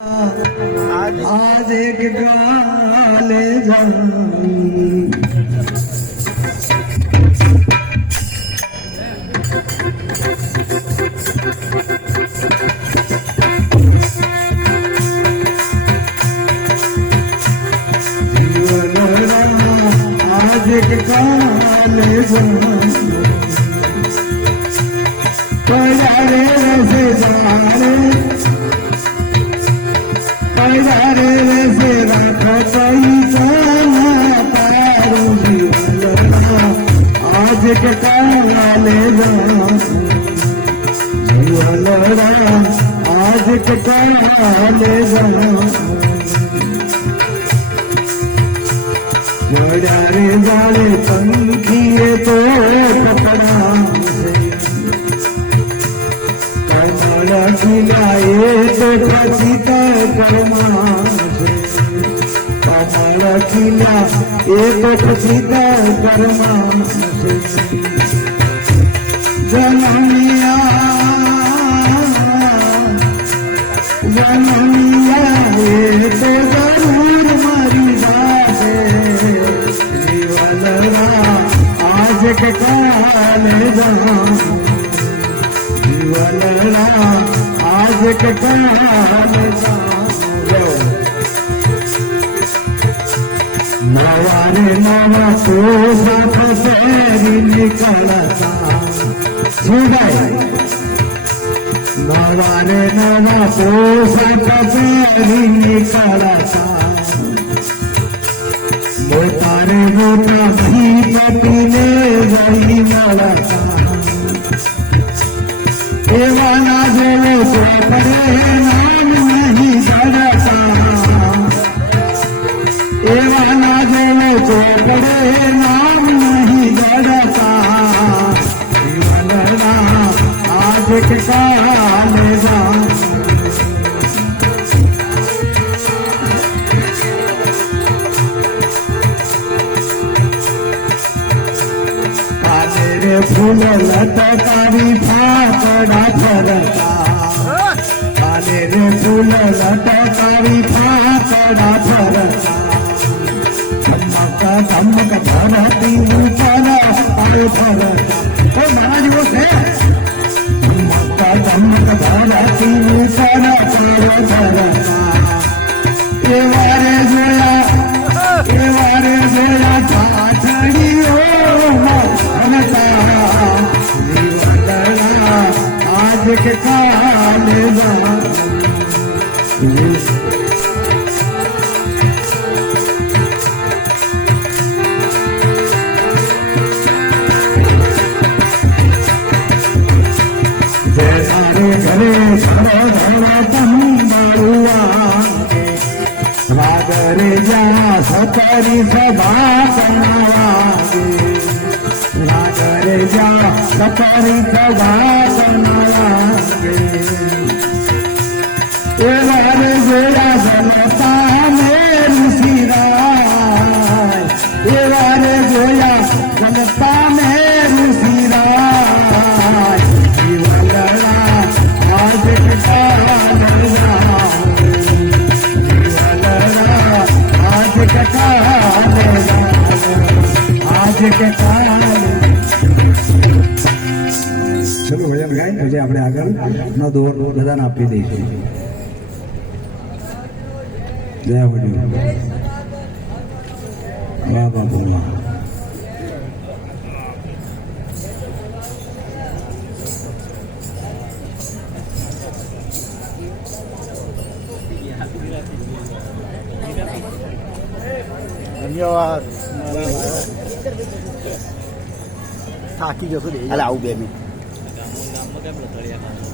आज एक गाले जाऊं आज एक गाले जाऊं पयारे से जाने पयारे से रखो जाना पारूंगी आज के काले जीवन आज के काले जड़े जाले पंखिए तो कपड़ा कमल खिलाए तो खचिता कर्मा कमल खिला एक खचिता कर्मा जनमिया जनमिया ये तो जरूर मारी बात जीवन आज के काले जीवन आज के काले नवारे नवा तो फेरी निकलता नवारे नवा तो फेरी निकलता मोतारे मोता भी पीने वही मलता एवाना जेले तो परे नाम नहीं जड़ता एवाना जेले तो परे नाम नहीं जड़ता जीवन आज के काले काले फूल लटकारी फाकड़ा फरता काले रे फूल लटकारी फाकड़ा फरता धमक भरती ऊपर आए फरता महाराज वो से धमक भरती ऊपर आए फरता एवारे जोया छाछड़ी आज के काले घरे सागरे जा सतरी सभा बनावागे सागरे जा सतरी सभा बनावागे एवारे जोया जनता मेरी सिराय एवारे जोया जनता मेरी सिराय जीवन आज के काले आज के काले आज के काले चलो भजन गाय પછી આપણે આગળ નો દોર બધાને આપી દઈશું જય વડી વાહ વાહ બોલા धन्यवाद થાકી જશો રે અલા આવું બે મિનિટ ગામમાં કેમ લતડિયા ખાવા